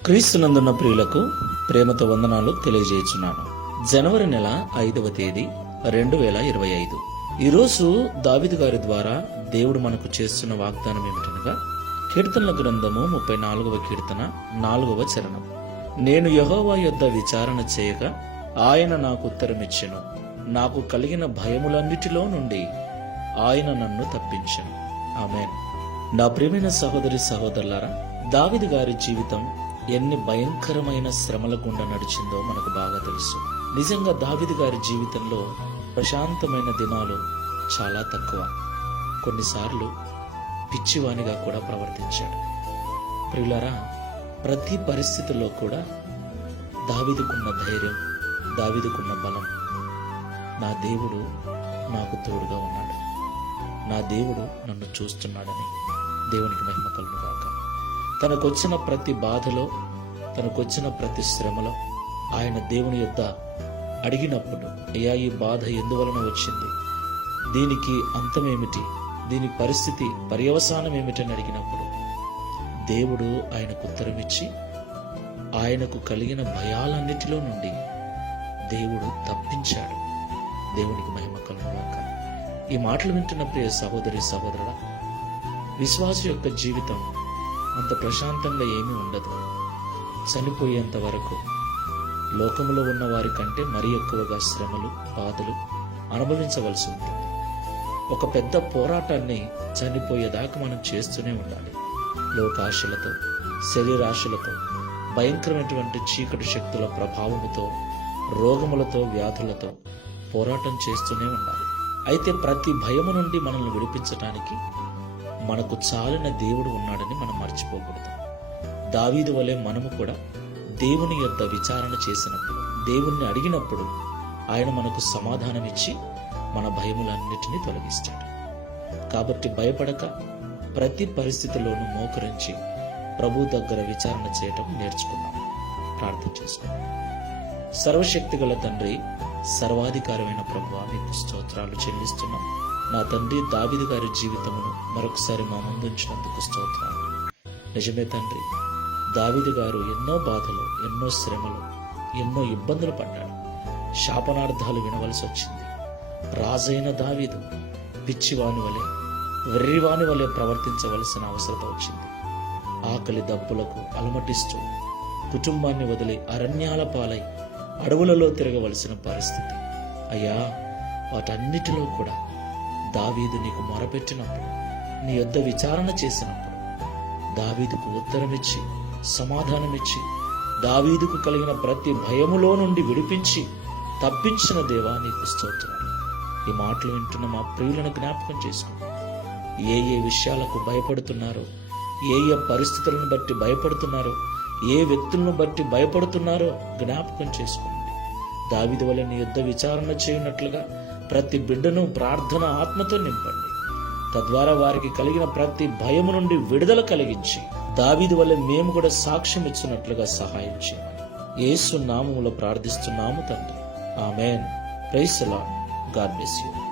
క్రీస్తునందున్న ప్రియులకు ప్రేమతో వందనాలు తెలియజేయుచున్నాను. జనవరి నెల 5వ తేదీ 2025. ఈరోజు దావీదు గారి ద్వారా దేవుడు మనకు చేస్తున్న వాగ్దానం ఏమిటనగా, కీర్తనల గ్రంథము 34వ కీర్తన 4వ చరణం. నేను యెహోవా యొద్ద విచారణ చేయగా ఆయన నాకు ఉత్తరమిచ్చెను. నాకు కలిగిన భయములన్నిటిలో నుండి ఆయన నన్ను తప్పించెను. ఆమేన్. నా ప్రియమైన సహోదరి సహోదరులారా, దావీదు గారి జీవితం ఎన్ని భయంకరమైన శ్రమల గుండా నడిచిందో మనకు బాగా తెలుసు. నిజంగా దావీదు గారి జీవితంలో ప్రశాంతమైన దినాలు చాలా తక్కువ. కొన్నిసార్లు పిచ్చివానిగా కూడా ప్రవర్తించాడు. ప్రియులారా, ప్రతి పరిస్థితుల్లో కూడా దావీదుకున్న ధైర్యం, దావీదుకున్న బలం, నా దేవుడు నాకు తోడుగా ఉన్నాడు, నా దేవుడు నన్ను చూస్తున్నాడని దేవునికి మహిమ కలుగుగాక. తనకొచ్చిన ప్రతి బాధలో, తనకొచ్చిన ప్రతి శ్రమలో ఆయన దేవుని యొద్ద అడిగినప్పుడు, అయ్యా ఈ బాధ ఎందువలన వచ్చింది, దీనికి అంతమేమిటి, దీని పరిస్థితి పర్యవసానం ఏమిటని అడిగినప్పుడు దేవుడు ఆయనకు ఉత్తరమిచ్చి ఆయనకు కలిగిన భయాలన్నిటిలో నుండి దేవుడు తప్పించాడు. దేవునికి మహిమ కలుగుగాక. ఈ మాటలు వింటున్న ప్రియ సహోదరి సహోదరుడా, విశ్వాసి యొక్క జీవితం అంత ప్రశాంతంగా ఏమీ ఉండదు. చనిపోయేంత వరకు లోకములో ఉన్న వారి కంటే మరీ ఎక్కువగా శ్రమలు, బాధలు అనుభవించవలసి ఉంటుంది. ఒక పెద్ద పోరాటాన్ని చనిపోయేదాకా మనం చేస్తూనే ఉండాలి. లోకాశలతో, శరీరాశలతో, భయంకరమైనటువంటి చీకటి శక్తుల ప్రభావముతో, రోగములతో, వ్యాధులతో పోరాటం చేస్తూనే ఉండాలి. అయితే ప్రతి భయము నుండి మనల్ని విడిపించటానికి మనకు చాలిన దేవుడు ఉన్నాడని మనం మర్చిపోకూడదు. దావీదు వలె మనము కూడా దేవుని యొద్ద విచారణ చేసినప్పుడు, దేవుణ్ణి అడిగినప్పుడు ఆయన మనకు సమాధానం ఇచ్చి మన భయములన్నిటినీ తొలగిస్తాడు. కాబట్టి భయపడక ప్రతి పరిస్థితిలోనూ మోకరించి ప్రభు దగ్గర విచారణ చేయటం నేర్చుకున్నాం. ప్రార్థన చేసుకున్నాం. సర్వశక్తి గల తండ్రి, సర్వాధికారమైన ప్రభువా, మీకు స్తోత్రాలు చెల్లిస్తున్నాం. నా తండ్రి, దావీదు గారి జీవితమును మరొకసారి మా ముందుంచినందుకు స్తోత్రాలు. నిజమే తండ్రి, దావీదు గారు ఎన్నో బాధలు, ఎన్నో శ్రమలు, ఎన్నో ఇబ్బందులు పడ్డాడు. శాపనార్థాలు వినవలసి వచ్చింది. రాజైన దావీదు పిచ్చివాని వలె, వెర్రివాని వలె ప్రవర్తించవలసిన అవసరం వచ్చింది. ఆకలి దప్పులకు అలమటిస్తూ కుటుంబాన్ని వదిలి అరణ్యాల పాలై అడవులలో తిరగవలసిన పరిస్థితి. అయ్యా, వాటన్నిటిలో కూడా దావీదు నీకు మొరపెట్టినప్పుడు, నీ యొద్ద విచారణ చేసినప్పుడు దావీదుకు ఉత్తరమిచ్చి, సమాధానమిచ్చి, దావీదుకు కలిగిన ప్రతి భయములో నుండి విడిపించి తప్పించిన దేవా, నీకు స్తోత్రాలు. ఈ మాటలు వింటున్న మా ప్రియులను జ్ఞాపకం చేసుకో. ఏ ఏ విషయాలకు భయపడుతున్నారో, ఏ ఏ పరిస్థితులను బట్టి భయపడుతున్నారో, ఏ వ్యక్తులను బట్టి భయపడుతున్నారో జ్ఞాపకం చేసుకోండి. దావీదు వలె నీ యొద్ద విచారణ చేయనట్లుగా ప్రతి బిడ్డను ప్రార్థన ఆత్మతో నింపండి. తద్వారా వారికి కలిగిన ప్రతి భయము నుండి విడుదల కలిగించి దావీదు వలె మేము కూడా సాక్ష్యం ఇచ్చినట్లుగా సహాయం చేయమని యేసు నామములో ప్రార్థిస్తున్నాము తండ్రి. ఆమేన్. Praise the lord. God bless you.